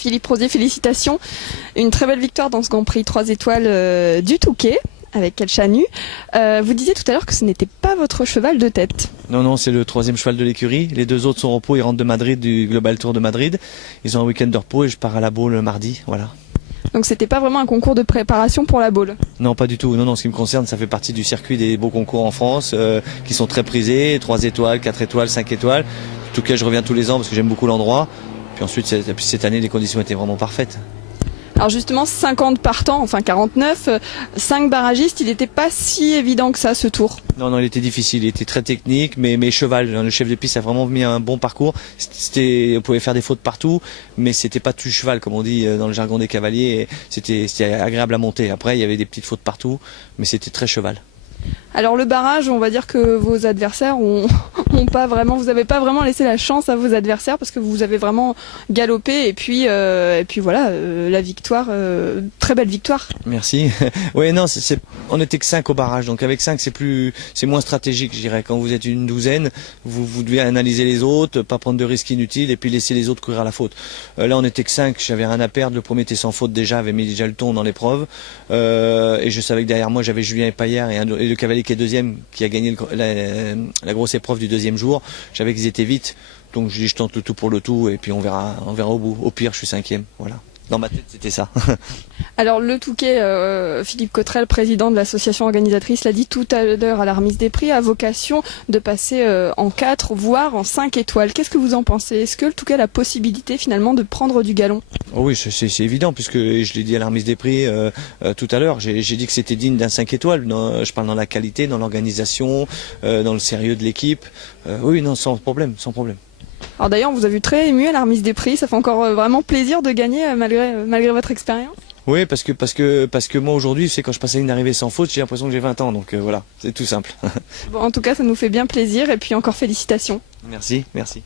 Philippe Rosier, félicitations. Une très belle victoire dans ce Grand Prix 3 étoiles du Touquet avec El Chanu. Vous disiez tout à l'heure que ce n'était pas votre cheval de tête. Non, non, c'est le troisième cheval de l'écurie. Les deux autres sont au repos, ils rentrent de Madrid, du Global Tour de Madrid. Ils ont un week-end de repos et je pars à la Baule le mardi, voilà. Donc c'était pas vraiment un concours de préparation pour la Baule? Non, pas du tout. Non, non, ce qui me concerne, ça fait partie du circuit des beaux concours en France, qui sont très prisés, 3 étoiles, 4 étoiles, 5 étoiles. En tout cas, je reviens tous les ans parce que j'aime beaucoup l'endroit. Puis ensuite, cette année, les conditions étaient vraiment parfaites. Alors justement, 50 partants, enfin 49, 5 barragistes, il n'était pas si évident que ça, ce tour. Non, non, il était difficile, il était très technique, mais cheval, le chef de piste a vraiment mis un bon parcours. On pouvait faire des fautes partout, mais c'était pas tu cheval, comme on dit dans le jargon des cavaliers. C'était agréable à monter. Après, il y avait des petites fautes partout, mais c'était très cheval. Alors le barrage, on va dire que vos adversaires ont pas vraiment, vous n'avez pas vraiment laissé la chance à vos adversaires parce que vous avez vraiment galopé et puis voilà, la victoire, très belle victoire. Merci. Oui, non, on n'était que 5 au barrage, donc avec 5 c'est moins stratégique, je dirais. Quand vous êtes une douzaine, vous devez analyser les autres, pas prendre de risques inutiles et puis laisser les autres courir à la faute. Là, on n'était que 5, j'avais rien à perdre. Le premier était sans faute déjà, avait mis déjà le ton dans l'épreuve et je savais que derrière moi j'avais Julien Epaillère et le cavalier qui est deuxième, qui a gagné la grosse épreuve du deuxième jour. Je savais qu'ils étaient vite, donc je dis je tente le tout pour le tout et puis on verra au bout. Au pire, je suis 5e, voilà. Dans ma tête, c'était ça. Alors le Touquet, Philippe Cottrell, président de l'association organisatrice, l'a dit tout à l'heure à la remise des prix, a vocation de passer en 4, voire en 5 étoiles. Qu'est-ce que vous en pensez? Est-ce que le Touquet a la possibilité finalement de prendre du galon? Oh oui, c'est évident, puisque je l'ai dit à la remise des prix tout à l'heure. J'ai dit que c'était digne d'un 5 étoiles. Je parle dans la qualité, dans l'organisation, dans le sérieux de l'équipe. Oui, non, sans problème, sans problème. Alors d'ailleurs, on vous a vu très ému à la remise des prix. Ça fait encore vraiment plaisir de gagner malgré votre expérience. Oui, parce que moi aujourd'hui, c'est quand je passe à une arrivée sans faute, j'ai l'impression que j'ai 20 ans. Donc voilà, c'est tout simple. Bon, en tout cas, ça nous fait bien plaisir et puis encore félicitations. Merci, merci.